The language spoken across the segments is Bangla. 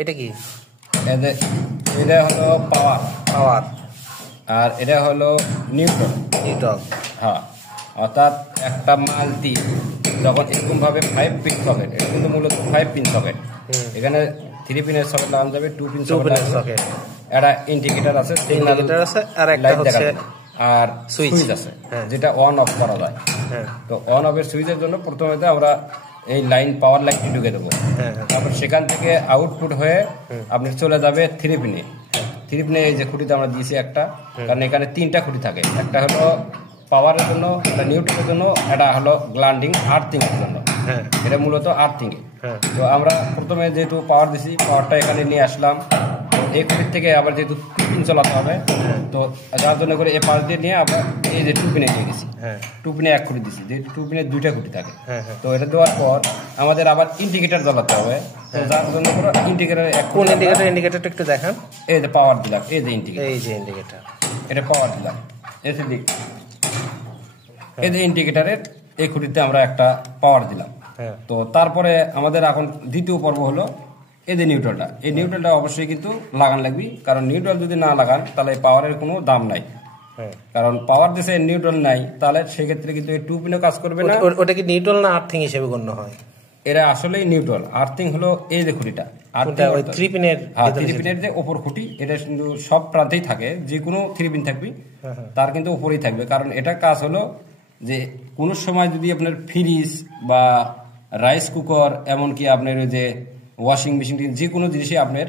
এটা কি? এটা হলো পাওয়ার পাওয়ার আর এটা হলো নিউট্রন। নিউট্রন, হ্যাঁ, অর্থাৎ একটা মাল্টি যখন এরকম ভাবে 5 পিন সকেট, এটা কিন্তু মূলত 5 পিন সকেট। এখানে 3 পিনের সকেট লাগানো যাবে, 2 পিন সকেট, একটা ইন্ডিকেটর আছে, ইন্ডিকেটর আছে, আর একটা হচ্ছে আর সুইচ আছে যেটা অন অফ করা যায়। তো অন অফের সুইচের জন্য প্রথমে আমরা এই লাইন পাওয়ার লাইনটি ঢুকে দেবো, তারপর সেখান থেকে আউটপুট হয়ে আপনি চলে যাবে 3 পিনে। 3 পিনে এই যে খুঁটিতে আমরা দিয়েছি একটা, কারণ এখানে 3টা খুঁটি থাকে, একটা হলো পাওয়ারের জন্য, একটা নিউট্রনের জন্য, এটা হলো গ্লান্ডিং আর্থিং এর জন্য। এটা মূলত আর্থিং এ। তো আমরা প্রথমে যেহেতু পাওয়ার দিছি, পাওয়ারটা এখানে নিয়ে আসলাম, এই খুঁটির থেকে আবার যেহেতু 2 পিন চালাতে হবে, তো যার জন্য করে এই পাশ দিয়ে নিয়ে আমরা এই যে 2 পিনে দিয়ে দিছি, 2 পিনে এক খুঁটি দিছি, যে 2 পিনে 2টা খুঁটি থাকে। তো এটা দেওয়ার পর আমাদের আবার ইন্ডিকেটর জ্বালাতে হবে, তো যার জন্য করে ইন্ডিকেটর কোন ইন্ডিকেটরটা একটু দেখান। এই যে পাওয়ার দিলাম, এই যে ইন্ডিকেটর, এই যে ইন্ডিকেটর, এটা পাওয়ার দিলাম। এই যে ইন্ডিকেটরের এই খুঁটিতে আমরা একটা পাওয়ার দিলাম। তো তারপরে আমাদের এখন দ্বিতীয় পর্ব হলো এই যে নিউট্রালটা। এই নিউট্রালটা অবশ্যই কিন্তু লাগান লাগবে, কারণ নিউট্রাল যদি না লাগান তাহলে পাওয়ারের কোনো দাম নাই। কারণ পাওয়ার দেশে নিউট্রাল নাই, তাহলে সেক্ষেত্রে কিন্তু এই 2 পিনও কাজ করবে না। ওটা কি নিউট্রাল না আর্থিং হিসেবে গণ্য হয়? এরা আসলেই নিউট্রাল। আর্থিং হলো এই যে খুঁটিটা, 3 পিনের, 3 পিনের যে ওপর খুঁটি, এটা কিন্তু সব প্রান্তেই থাকে, যে কোনো 3 পিন থাকবে তার কিন্তু উপরেই থাকবে। কারণ এটা কাজ হলো যে কোনো সময় যদি আপনার ফ্রিজ বা রাইস কুকার, এমনকি আপনার ওই যে ওয়াশিং মেশিন, যে কোনো জিনিসই আপনার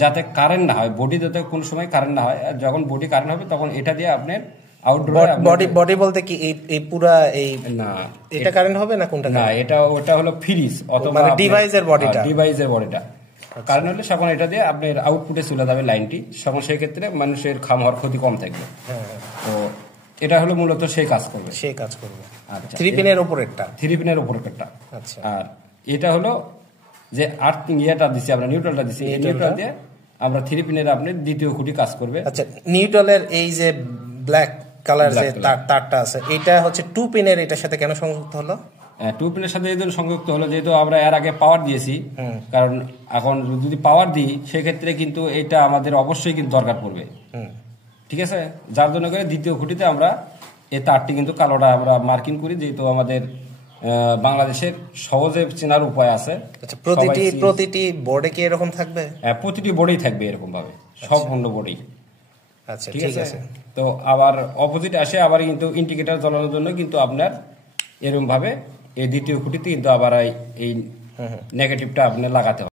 যাতে কারেন্ট না হয়, বডি যাতে কোনো সময় কারেন্ট না হয়, আর যখন বডি কারেন্ট হবে তখন এটা দিয়ে আপনার আউটডোর বডি বলতে কি এই পুরা এই না, এটা কারেন্ট হবে না কোনটা? না, ওটা হলো ফ্রিজ অথবা মানে ডিভাইসের বডিটা, কারণ হলে তখন এটা দিয়ে আপনার আউটপুটে চলে যাবে লাইনটি, তখন সেই ক্ষেত্রে মানুষের খামোয়ার ক্ষতি কম থাকবে। তো এটা হলো মূলত সেই কাজ করবে। আচ্ছা, 3 পিনের উপরেরটা, 3 পিনের উপরেরটা। আচ্ছা, আর এটা হলো যে আর্থিং ইয়েটা দিছি আমরা, নিউট্রালটা দিছি, এই নিউট্রাল দিয়ে আমরা 3 পিনের আপনার দ্বিতীয় খুঁটি কাজ করবে। আচ্ছা, নিউট্রালের এই যে ব্ল্যাক কালার যে তারটা আছে, এটা হচ্ছে 2 পিনের, এটার সাথে কেন সংযুক্ত হলো? 2 পিনের সাথে এই জন্য সংযুক্ত হলো যেহেতু আমরা এর আগে পাওয়ার দিয়েছি, কারণ এখন যদি পাওয়ার দিই সেক্ষেত্রে কিন্তু এটা আমাদের অবশ্যই কিন্তু দরকার পড়বে। ঠিক আছে, যার জন্য করে দ্বিতীয় খুঁটিতে আমরা এই তারটি কিন্তু কালোটা আমরা মার্কিং করি, যেহেতু আমাদের বাংলাদেশের সহজে চেনার উপায় আছে। প্রতিটি বোর্ডে কি এরকম থাকবে? প্রতিটি বোর্ডেই থাকবে এরকম ভাবে, সব অন্য বোর্ডেই। আচ্ছা, ঠিক আছে। তো আবার অপোজিট আসে, আবার কিন্তু ইন্ডিকেটর জ্বালানোর জন্য কিন্তু আপনার এরকম ভাবে এই দ্বিতীয় খুঁটিতে কিন্তু আবার এই নেগেটিভটা আপনি লাগাতে হবে।